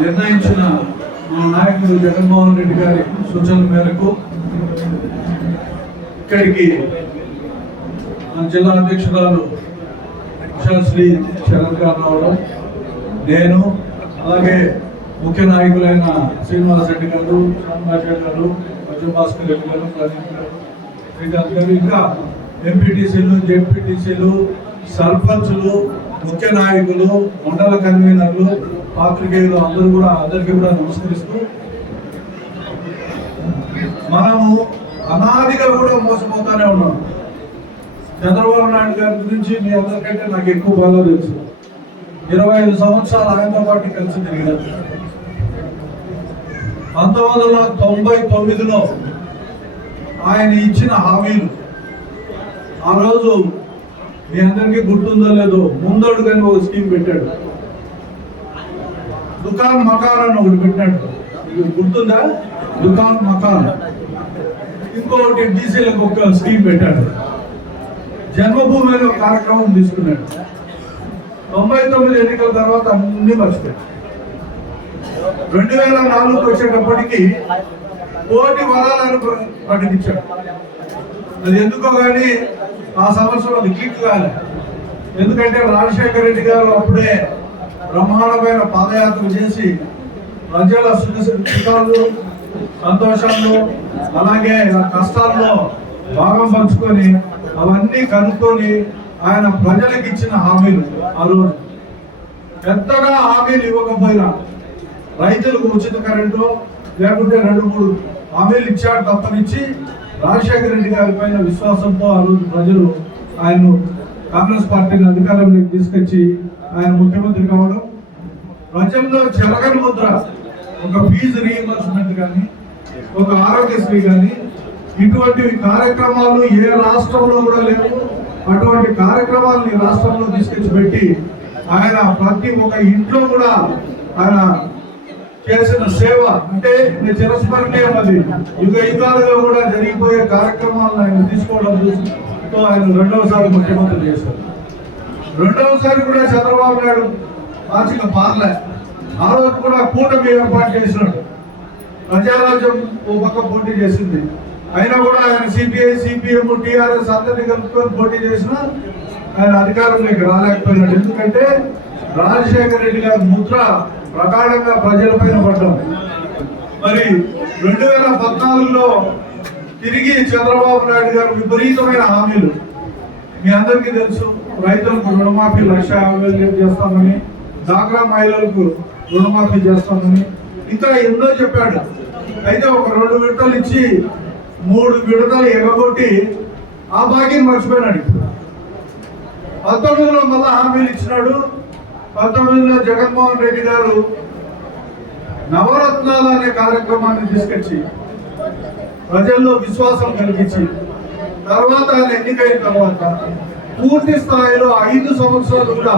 నిర్ణయించిన మా నాయకుడు జగన్మోహన్ రెడ్డి గారి సూచనల మేరకు ఇక్కడికి జిల్లా అధ్యక్షురాలు శ్రీ శరత్ గారు రావడం, నేను అలాగే ముఖ్య నాయకులైన శ్రీనివాస్ రెడ్డి గారు, శ్యామరాజు గారు, భాస్కర్ రెడ్డి గారు, ప్రదీప్ గారు, శ్రీకాంత్ గారు, ఇంకా ఎంపీటీసీలు, జెడ్పీటీసీలు, సర్పంచులు, ముఖ్య నాయకులు, మండల కన్వీనర్లు, పాత్రికేయులు అందరికీ కూడా నమస్కరిస్తూ, మనము అనాదిగా కూడా మోసపోతానే ఉన్నాం. చంద్రబాబు నాయుడు గారి గురించి మీ అందరికంటే నాకు ఎక్కువ బాగా తెలుసు. 25 సంవత్సరాలు ఆయనతో పాటు కలిసి తిరిగారు. 1999లో ఆయన ఇచ్చిన హామీలు, ఆ రోజు మీ అందరికీ గుర్తుందో లేదో, ముందడుగని ఒక స్కీమ్ పెట్టాడు. దుకాన్ మకాన్ అని ఒకటి పెట్టాడు, గుర్తుందా? దుకాన్ మకాన్. ఇంకొకటి బీసీలకు ఒక స్కీమ్ పెట్టాడు. జన్మభూమి అనే ఒక కార్యక్రమం తీసుకున్నాడు. 99 ఎన్నికల తర్వాత అన్ని మర్చిపోయాడు. 2004 వచ్చేటప్పటికి కోటి వరాలను ప్రకటించాడు. అది ఎందుకో కానీ ఆ సంవత్సరం అది క్లిక్ కాలే. ఎందుకంటే రాజశేఖర రెడ్డి గారు అప్పుడే బ్రహ్మాండమైన పాదయాత్ర చేసి ప్రజల సుఖాలు, సంతోషాల్లో, అలాగే కష్టాల్లో భాగం పంచుకొని అవన్నీ కనుక్కొని ఆయన ప్రజలకు ఇచ్చిన హామీలు, ఆ రోజు పెద్దగా హామీలు ఇవ్వకపోయినా రైతులకు ఉచిత కరెంటు లేకుంటే 2-3 హామీలు ఇచ్చాడు తప్పనిచ్చి, రాజశేఖర రెడ్డి గారి పైన విశ్వాసంతో ఆ రోజు ప్రజలు ఆయన్ను కాంగ్రెస్ పార్టీని అధికారంలోకి తీసుకొచ్చి ఆయన ముఖ్యమంత్రి కావడం, ప్రజల్లో చెరగని ముద్ర, ఒక ఫీజు రీఇంబర్స్మెంట్ కానీ, ఒక ఆరోగ్యశ్రీ కానీ, ఇటువంటి కార్యక్రమాలు ఏ రాష్ట్రంలో కూడా లేవు. అటువంటి కార్యక్రమాలని రాష్ట్రంలో తీసుకొచ్చి పెట్టి ఆయన ప్రతి ఒక్క ఇంట్లో కూడా ఆయన చేసిన సేవ అంటే చిరస్మరణీయం. అది యుగాలుగా కూడా జరిగిపోయే కార్యక్రమాలను ఆయన తీసుకోవడం చూసితో ఆయన 2వసారి ముఖ్యమంత్రి చేశారు. 2వసారి కూడా చంద్రబాబు నాయుడు ఆర్థిక పార్లే. ఆ రోజు కూడా కూటమి ఏర్పాటు చేసినాడు. ప్రజారాజ్యం ఓ పక్క పోటీ చేసింది. అయినా కూడా ఆయన సిపిఐ, సిపిఎం, టిఆర్ఎస్ అందరినీ కలుపుకొని పోటీ చేసినా ఆయన అధికారంలోకి రాలేకపోయినాడు. ఎందుకంటే రాజశేఖర రెడ్డి గారి ముద్ర ప్రగాఢంగా ప్రజలపైన పడ్డాం. మరి 2014లో తిరిగి చంద్రబాబు నాయుడు గారు విపరీతమైన హామీలు, మీ అందరికీ తెలుసు. రైతులకు రుణమాఫీ 1,50,000 చేస్తామని, డాక్రా మహిళలకు రుణమాఫీ చేస్తామని, ఇంకా ఎన్నో చెప్పాడు. అయితే ఒక 2 విడతలు ఇచ్చి 3 విడతలు ఎగగొట్టి ఆ భాగ్యం మర్చిపోయినాడు. 19లో మళ్ళా హామీలు ఇచ్చినాడు. 19లో జగన్మోహన్ రెడ్డి గారు నవరత్నాలు అనే కార్యక్రమాన్ని తీసుకొచ్చి ప్రజల్లో విశ్వాసం కలిగించి, తర్వాత ఆయన ఎన్నికైన తర్వాత పూర్తి స్థాయిలో 5 సంవత్సరాలు కూడా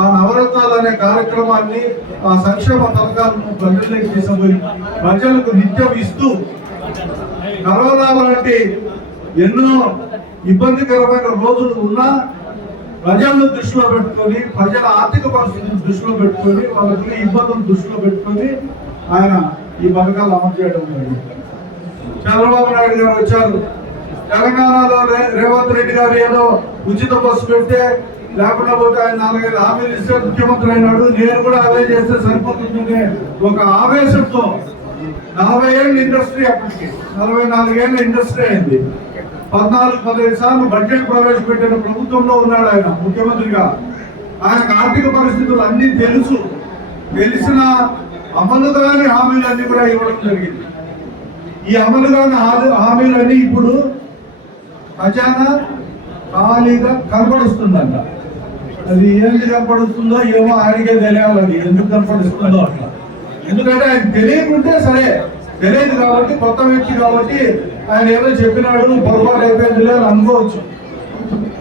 ఆ నవరత్నాలు అనే కార్యక్రమాన్ని, ఆ సంక్షేమ పథకాలను ప్రజల్లోకి తీసుకుపోయి ప్రజలకు నిత్యం ఇస్తూ, కరోనా లాంటి ఎన్నో ఇబ్బందికరమైన రోజులు ఉన్నా ప్రజలను దృష్టిలో పెట్టుకొని, ప్రజల ఆర్థిక పరిస్థితిని దృష్టిలో పెట్టుకొని, వాళ్ళకి ఇబ్బందులు దృష్టిలో పెట్టుకొని ఆయన ఈ పథకాలు అమలు చేయడం జరిగింది. చంద్రబాబు నాయుడు గారు వచ్చారు. తెలంగాణలో రేవంత్ రెడ్డి గారు ఏదో ఉచిత బస్సు పెడితే లేకుండా పోతే ఆయన 4-5 హామీలు ఇస్తే ముఖ్యమంత్రి అయినాడు. నేను కూడా అదే చేస్తే సరిపోతుందనే ఒక ఆవేశంతో 40 ఏళ్ళ ఇండస్ట్రీ, అప్పటికి 44 ఏళ్ళ ఇండస్ట్రీ అయింది. 14-15 సార్లు బడ్జెట్ ప్రవేశపెట్టిన ప్రభుత్వంలో ఉన్నాడు ఆయన ముఖ్యమంత్రిగా. ఆయనకు ఆర్థిక పరిస్థితులు అన్ని తెలిసిన అమలు కాని హామీలన్నీ కూడా ఇవ్వడం జరిగింది. ఈ అమలు కాని హామీలన్నీ ఇప్పుడు ఖజానా ఖాళీగా కనపడుస్తుందంట. అది ఏంటి కనపడుతుందో ఏమో ఆయనకే తెలియాలి, అది ఎందుకు కనపడుస్తుందో అట్లా. ఎందుకంటే ఆయన తెలియకుంటే సరే, తెలియదు కాబట్టి, కొత్త వ్యక్తి కాబట్టి ఆయన ఏదో చెప్పినాడు, పొరపాటు అయిపోయింది లేదు అనుకోవచ్చు.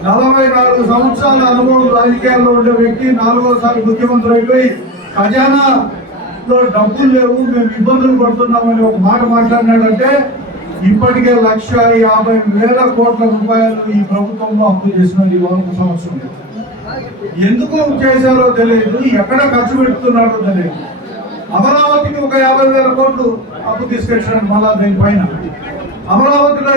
44 సంవత్సరాల అనుభవం రాజకీయాల్లో ఉండే వ్యక్తి 4వసారి ముఖ్యమంత్రి అయిపోయి ఖజానాలో డబ్బులు లేవు, మేము ఇబ్బందులు పడుతున్నామని ఒక మాట మాట్లాడినాడంటే, ఇప్పటికే 1,50,000 కోట్ల రూపాయలు ఈ ప్రభుత్వంలో అప్పు చేసినది 1 సంవత్సరం. ఎందుకు చేశారో తెలియదు, ఎక్కడ ఖర్చు పెడుతున్నారో తెలియదు. అమరావతికి ఒక 50,000 కోట్లు అప్పు తీసుకొచ్చినాడు. మళ్ళా దీని పైన అమరావతిలో